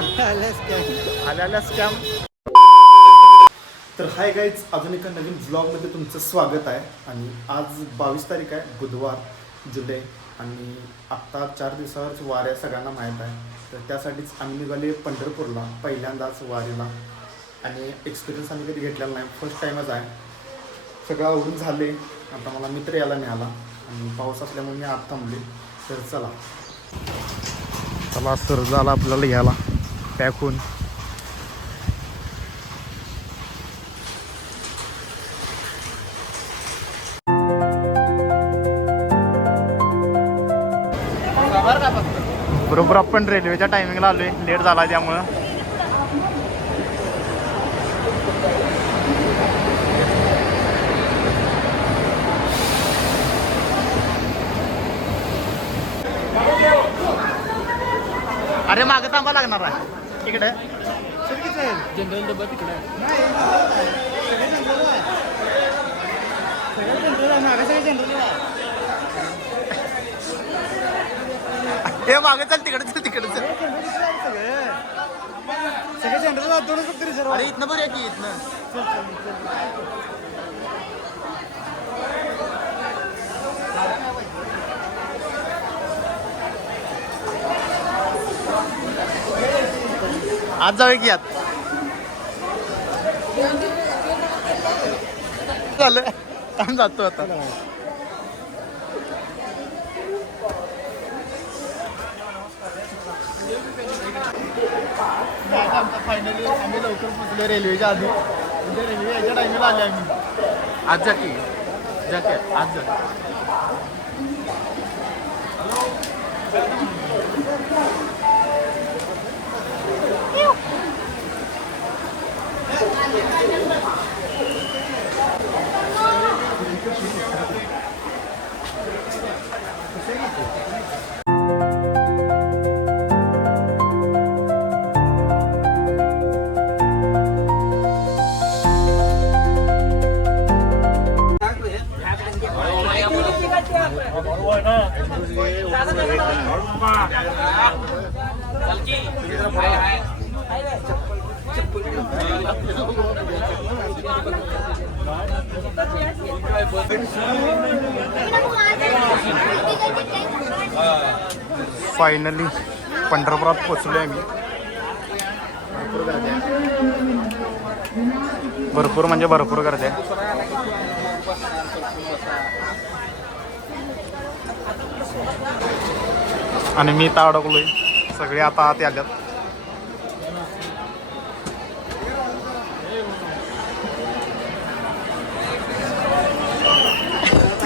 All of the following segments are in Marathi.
आल्या स्कॅम. तर हाय गाईज, अजून एका नवीन व्लॉगमध्ये तुमचं स्वागत आहे. आणि आज 22 तारीख आहे, बुधवार, जुलै. आणि आत्ता 4 दिवसावरच वाऱ्या सगळ्यांना माहीत आहे. तर त्यासाठीच आम्ही निघाले पंढरपूरला, पहिल्यांदाच वारीला. आणि एक्सपिरियन्स आम्ही कधी घेतलेला नाही, फर्स्ट टाईमच आहे. सगळं आवडून झाले. आता मला मित्र यायला मिळाला आणि पाऊस असल्यामुळे मी आत थांबले. तर चला सर झाला आपल्याला घ्यायला पॅक होऊन. बरोबर आपण रेल्वेच्या टायमिंगला आलोय, लेट झाला त्यामुळं. अरे मागे थांबा लागणार आहे इकडे. जनरल डबा तिकडे हे मागे चल, तिकडे चल, तिकडे चल. सगळे जनरल. अरे इथनं बरं आहे की इथनं. आज जाऊया की आत. झालं आम्ही जातो आता. फायनली आम्ही लवकर पोचलो रेल्वेच्या आधी. म्हणजे रेल्वे याच्या टायमिंगला आले आम्ही. आज जा की आज जा. फायनली पंढरपुरात पोचलो आहे मी. भरपूर म्हणजे भरपूर गर्दी आहे. आणि मी तर अडकलोय. सगळे आता आत आल्यात.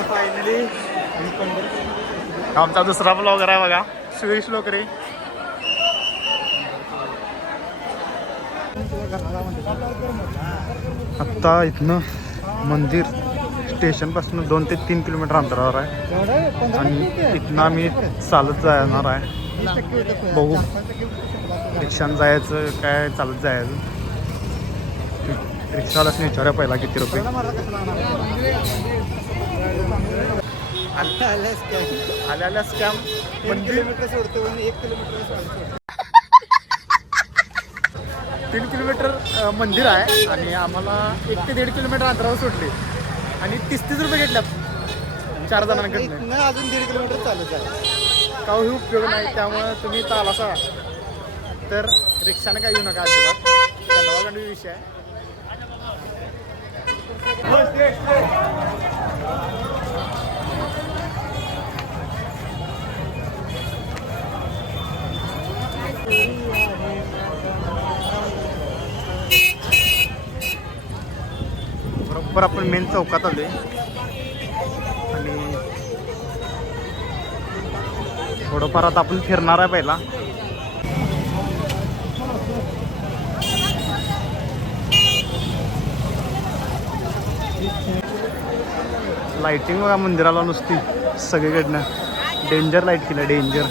फायनली आमचा दुसरा ब्लॉगर आहे बघा, सुरेश लोकरे. आत्ता इथनं मंदिर स्टेशनपासून 2 ते 3 किलोमीटर अंतरावर आहे. आणि इथनं आम्ही चालत जाणार आहे. बघू रिक्षानं जायचं काय चालत जायचं. रिक्षावाल्याच विचारूया पहिला किती रुपये. आल्या स्कॅम. 3 किलोमीटर सोडतो, 1 किलोमीटर 3 किलोमीटर मंदिर आहे. आणि आम्हाला 1 ते 1.5 किलोमीटर अंतरावर सोडले. आणि 30 रुपये घेतल्यात 4 जणांकडनं. अजून 1.5 किलोमीटर चालत आहे. काही उपयोग नाही. त्यामुळं तुम्ही चालासा तर रिक्षाने काय येऊ नका अजिबात. गंडवागंडवी विषय आहे. बरोबर आपण मेन चौकात आलोय. आणि थोडंफार आता आपण फिरणार आहे पहिला. लाइटिंग बघा मंदिराला नुसती सगळीकडनं. डेंजर लाईट केलं, डेंजर.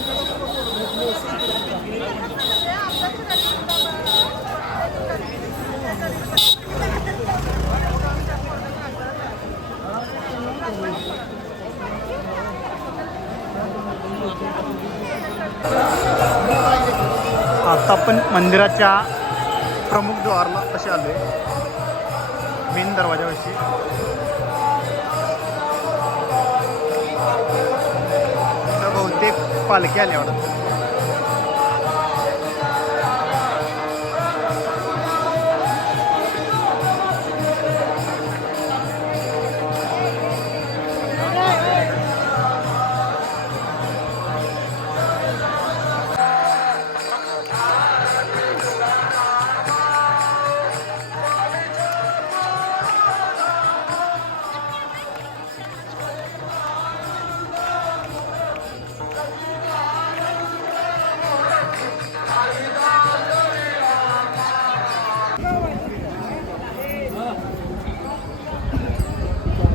आता आपण मंदिराच्या प्रमुख द्वारला असे आलोय, मेन दरवाजापाशी. तर बहुतेक पालखी आली वाटत.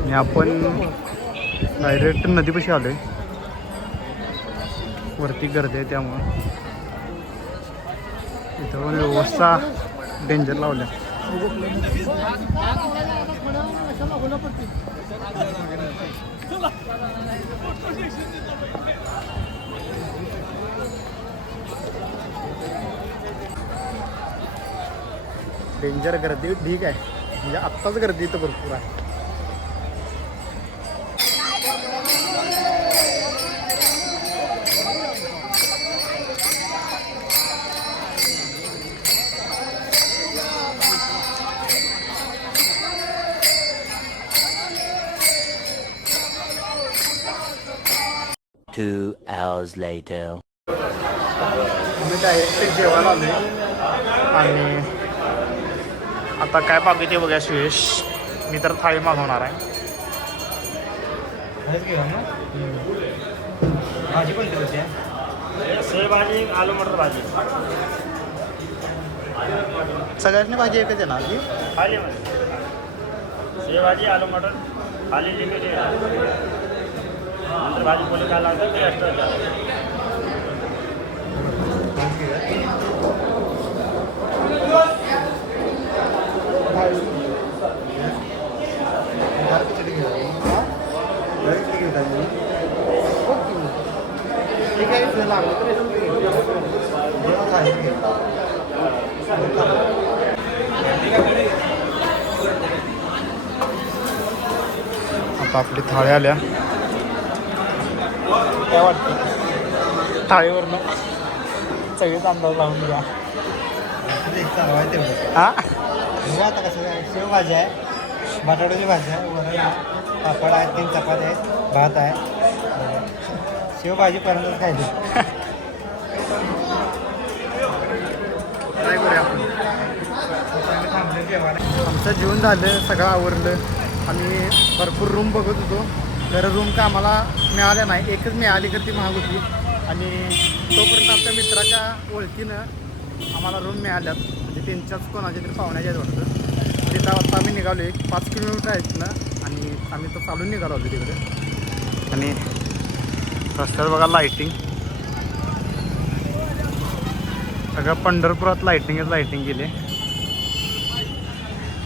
आणि आपण डायरेक्ट नदीपाशी आलोय. वरती गर्दी आहे त्यामुळं इथं पण व्यवस्था डेंजर लावल्या. डेंजर गर्दी ठीक आहे, म्हणजे आत्ताच गर्दी इथं भरपूर आहे. Two hours later. मी डायरेक्ट जेवायला आलोय आणि आता काय पाहिजे ते बघा सुयश. मी तर थाळी मागवणार आहे. भाजी कोणती होती? सेव भाजी, आलू मटर भाजी. सगळ्यांनी भाजी एकच येणार की थालीमध्ये सेव भाजी, आलू मटर थाली लिमिटेड. नंतर भाजी पोळी काय लागतं ते एक्स्ट्रा. आता आपली थाळी आल्या. काय वाटतं थाळीवरनं सगळेच अंदाज लावून घ्या. हा आता कसं आहे, शेवभाजी आहे, बटाट्याची भाजी आहे, वरण आहे, पापड आहे, 3 चपात्या आहेत, भात आहे. शेवभाजी पर्यंत खायची. काय करूया आपण. आमचं जेवण झालं, सगळं आवरलं. आम्ही भरपूर रूम बघत होतो, तर रूम का आम्हाला मिळाल्या नाही. एकच मिळाली तर ती महाग होती. आणि तोपर्यंत आमच्या मित्राच्या ओळखीनं आम्हाला रूम मिळाल्यात, म्हणजे त्यांच्याच कोणाच्या तरी पाहुण्याच्या वाटतं. तिथं आता आम्ही निघालो, 5 किलोमीटर आहेत ना, आणि आम्ही तर चालून निघालो होतो तिकडे. आणि रस्त्यावर बघा लाईटिंग, सगळं पंढरपुरात लाईटिंग केली.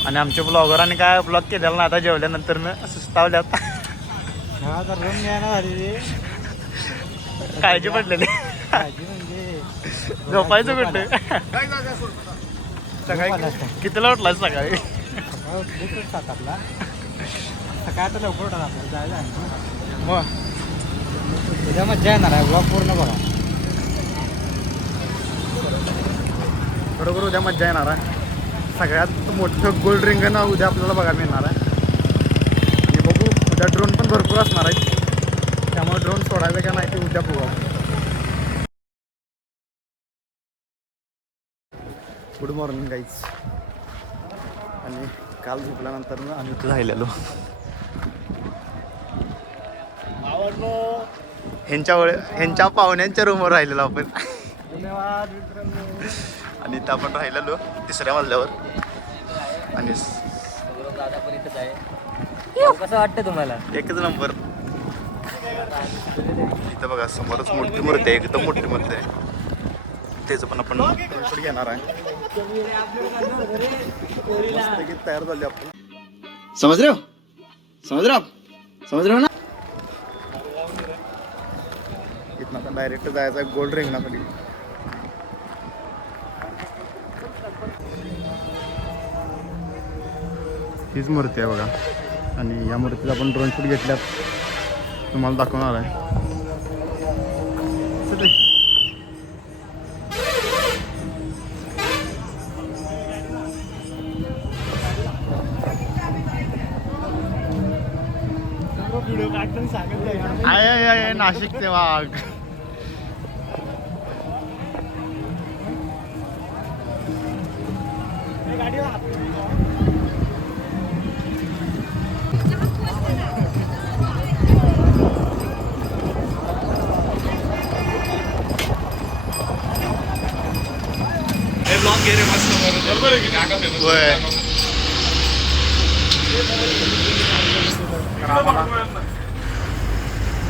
आणि आमच्या ब्लॉगरांनी काय ब्लॉग केलेला ना, आता जेवल्यानंतर सुस्तावल्यात. हा तर रूम मिळायला झालेली काळजी पडलेली. भाजी म्हणजे झोपायचं कुठे. सकाळी कितीला उठलाय सकाळी? सकाळ उठली 7:00ला. सकाळ तर लवकर उठा आपल्याला जायला आहे. मग उद्या मजा येणार आहे, ब्लॉग पूर्ण बघा. बरोबर उद्या मजा येणार आहे. सगळ्यात मोठं गोल्ड रिंगण उद्या आपल्याला बघायला मिळणार आहे. आणि बघू, उद्या ड्रोन पण भरपूर असणार आहेत, त्यामुळे ड्रोन सोडायचं का नाही ते उद्या बघू. Good morning guys. आणि काल झोपल्यानंतर ना आम्ही इथं राहिलेलो. ह्यांच्या पाहुण्यांच्या रूमवर राहिलेलो आपण. धन्यवाद मित्रांनो. आणि इथं आपण राहिलेलो 3ऱ्या मजल्यावर. आणि दादा पण इथंच आहे. कसं वाटतं तुम्हाला? एकच नंबर. इथं बघा समोरच मोठी मूर्ती आहे, एकदम मोठी मूर्ती आहे. त्याचं पण आपण शूट घेणार आहे. मस्तपैकी तयार झाले आपण. समझ रहे हो ना. इथनं आता डायरेक्ट जायचं आहे गोल्ड रिंगणासाठी. हीच मूर्ती आहे बघा. आणि या मूर्तीचा आपण ड्रोन शूट घेतल्यात तुम्हाला दाखवणार आहे. आहे नाशिकचे वाघ.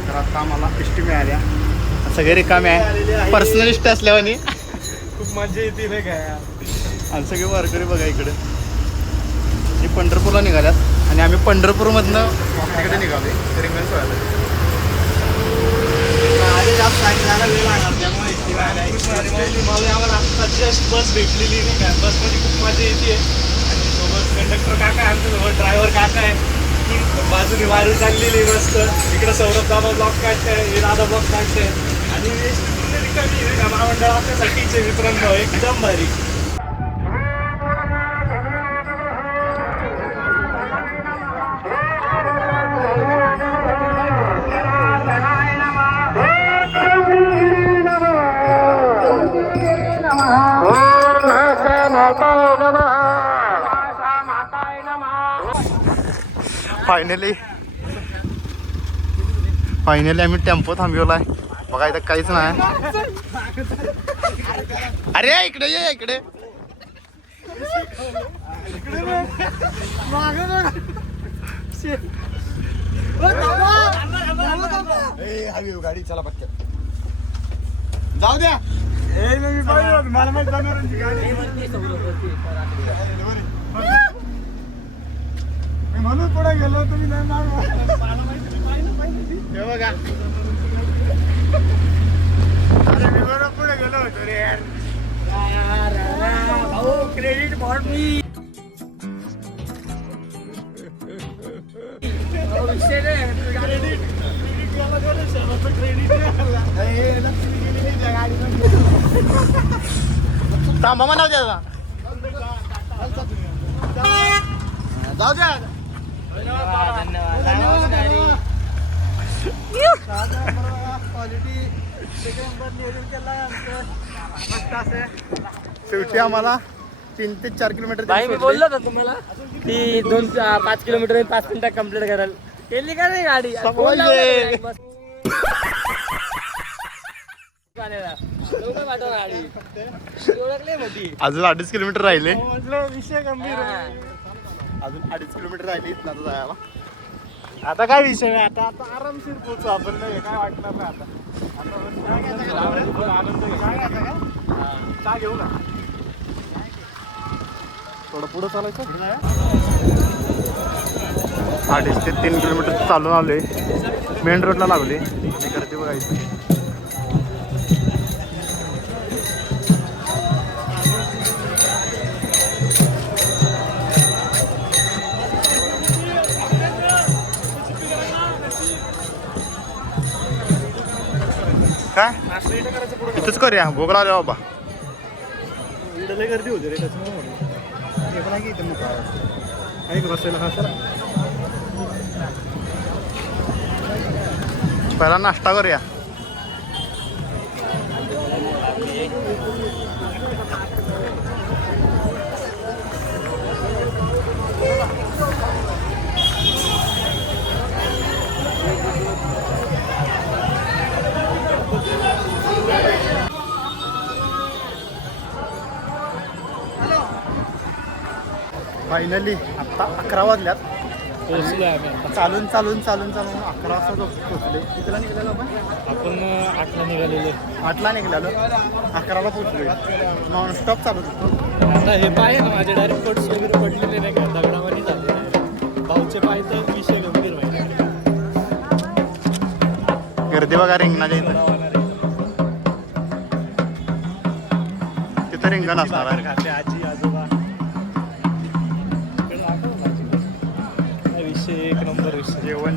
तर आता आम्हाला इष्टी मिळाल्या, सगळे रिकामे आहे पर्सनलिस्ट असल्यावानी. खूप मजा येते नाही काय. आणि सगळे वारकरी बघा इकडे. हे पंढरपूरला निघाल्यात आणि आम्ही पंढरपूरमधनं तिकडे निघालोय रिंगण सोहळ्याला. जास्त सांगितलं वेळ लागणार त्यामुळे इष्टी मिळाल्या. आम्हाला जस्ट बस भेटलेली नाही काय. बसमध्ये खूप मजा येते आणि सोबत कंडक्टर काका आहे आमच्यासोबत, ड्रायव्हर काका आहे. बाजूने वारी चाललेली मस्त. इकडे सौरभ दादा ब्लॉक काढताय, हे दादा ब्लॉक काढताय आणि पूर्ण रिकामी महामंडळ आपल्यासाठीचे मित्रांनो एकदम भारी. फायनली आम्ही टेम्पो थांबवलाय बघा. इथं काहीच नाही. अरे इकडे ये इकडे. गाडी चला पटकन जाऊ द्या. मला माहित जनावरांची गाडी म्हणून पुढे गेलो. तुम्ही नाही हे बघा. अरे मी बरोबर पुढे गेलो होतो रे यार. Credit for me. थांबा म्हणा द्या. जाऊ द्या. शेवटी आम्हाला 3 ते 4 किलोमीटर. भाई मी बोललो होतो तुम्हाला की 5 किलोमीटर 5 मिनिटात कम्प्लीट कराल. केली का नाही गाडी? अजून 2.5 किलोमीटर राहिले. विषय गंभीर. अजून 2.5 किलोमीटर राहिले इथं आता जायला. आता काय विषय नाही. आता आता आरामशीर पोहोचू आपण. नाही काय वाटणार नाही आता. चहा घेऊ ना. थोडं पुढं चालायचं. 2.5 ते 3 किलोमीटर चालून आलोय. मेन रोडला लागले. गर्दी बघायची. काय इथंच करूया. भोगला आले बाबा. लय गर्दी होती रे त्याच्यामुळे इथं मग ऐक बसायला हा सर. पहिला नाश्ता करूया. फायनली आत्ता 11 वाजल्यात. चालून 11 वाजता पोहोचले. कितीला निघालेलो आपण 8ला निघालेलो. 8ला निघालो. 11ला पोहोचलो. नॉनस्टॉप चालत होतो. आता हे पाय ना माझे डायरेक्ट कट्स वगैरे पडलेले नाही का. दगडावानी झाले. भाऊचे पाय तर विषय गंभीर व्हायचे. गर्दी बघा रिंगणाच्या इथं. तिथं रिंगण असणार आहे. आजी आजोबा सर्व्हिस. जेवण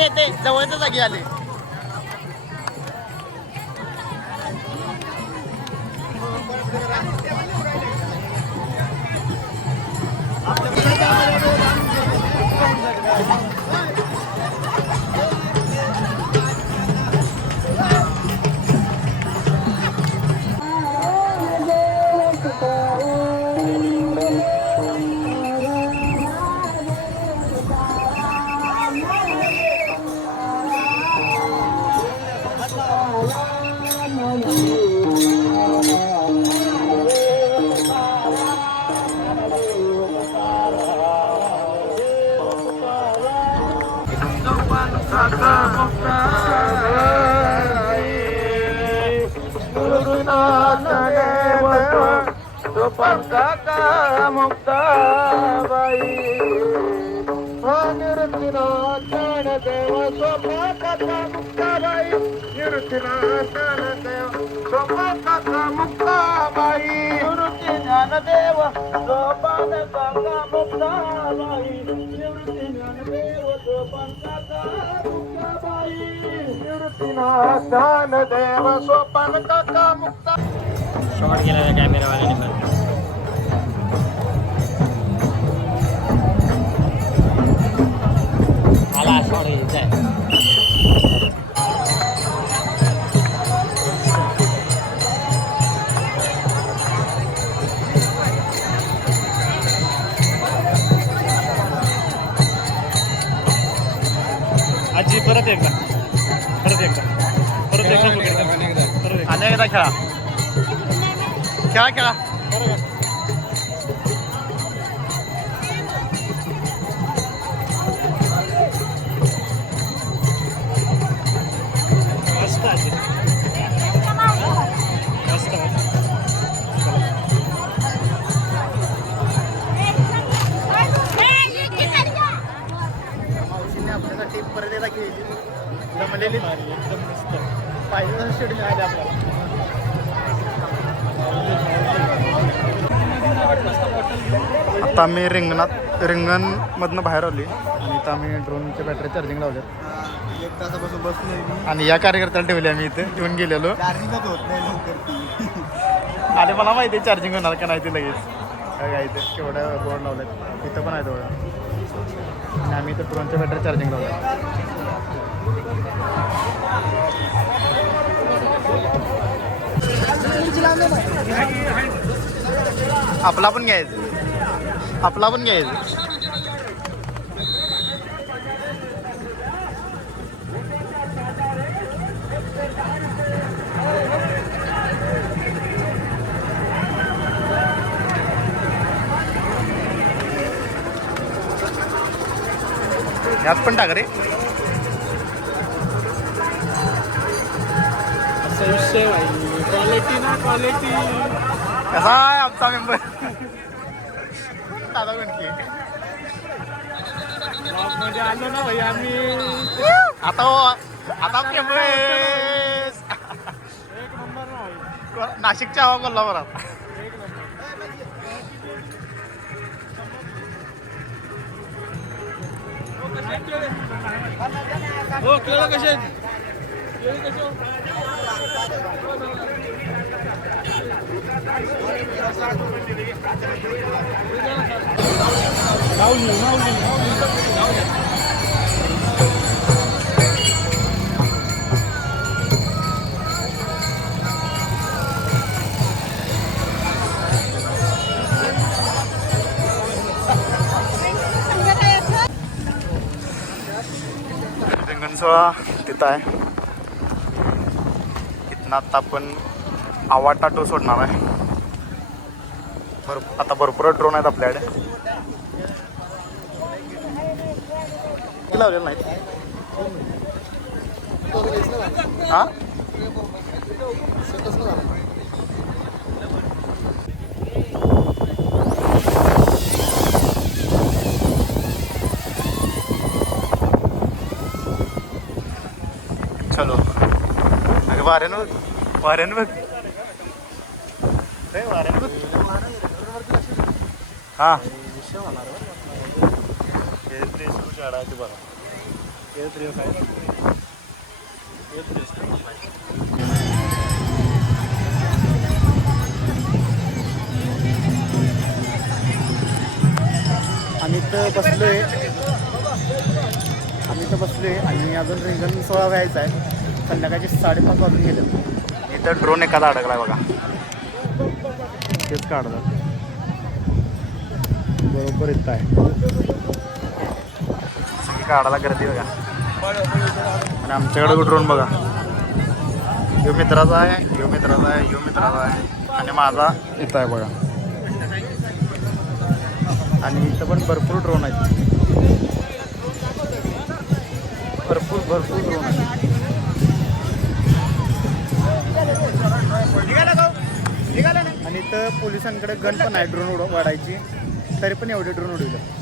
येते जवळच्या जागी आले. शॉट गेला त्या कॅमेरावाल्याने पण. आला शॉट घ्यायचा आहे. आजी परत एकदा अनेकदा खेळा खेळा मस्त आजी मस्त. मावशीने आपल्यासाठी परत एकदा खेळली जमलेली एकदम मस्त. पाहिजे तसं शेड्यूल आहे आपल्याला. आता आम्ही रिंगणमधनं बाहेर आली आणि इथं आम्ही ड्रोनच्या बॅटरी चार्जिंग लावल्यात. 1 तासापासून बसून आहे मी. आणि या कार्यकर्त्याला ठेवले आम्ही इथे ठेवून गेलेलो चार्जिंगच होत नाही लवकर ती. आणि मला माहिती आहे चार्जिंग होणार का नाही ते लगेच काय इथे केवढ्या बोर्ड लावले इथं पण आहे तेवढं आणि आम्ही इथं ड्रोनच्या बॅटरी चार्जिंग लावलं आपला पण घ्यायचं आपला पण घ्यायचं यात पण टाक रे क्वालिटी ना क्वालिटी. कसा आहे आमचा मेंबर दादा कोणकी मध्ये आलो ना भाई आम्ही. आता फेमस एक नंबर ना भाई. नाशिकच्या हवा कोल्हापुरात हो केळं कसे आहेत? केळी कसे? रिंगणसोळा तिथं आहे इथनं आता आपण आवाटा टो सोडणार आहे आता भरपूर ड्रोन आहेत आपल्याकडे लावलेलं नाही हा चलो अरे वाऱ्यानं बघ वाऱ्यानं बघ वाऱ्यानं बघ हा आम्ही इथं बसलोय आणि अजून रिंगण सोहळा व्हायचा आहे. संध्याकाळचे 5:30 वाजून गेले. इथं ड्रोन एखादा अडकलाय बघा तेच काढतात बरोबर इथं आहे सगळी काढायला गर्दी बघा आणि आमच्याकडे ड्रोन बघा ह्यो मित्राचा आहे ह्यो मित्राचा आहे ह्यो मित्राचा आहे आणि माझा इथं आहे बघा आणि इथं पण भरपूर ड्रोन आहेत. भरपूर ड्रोन आहेत. आणि इथं पोलिसांकडे गन पण आहे ड्रोन वाढायची तरी पण एवढे ड्रोन उडवले.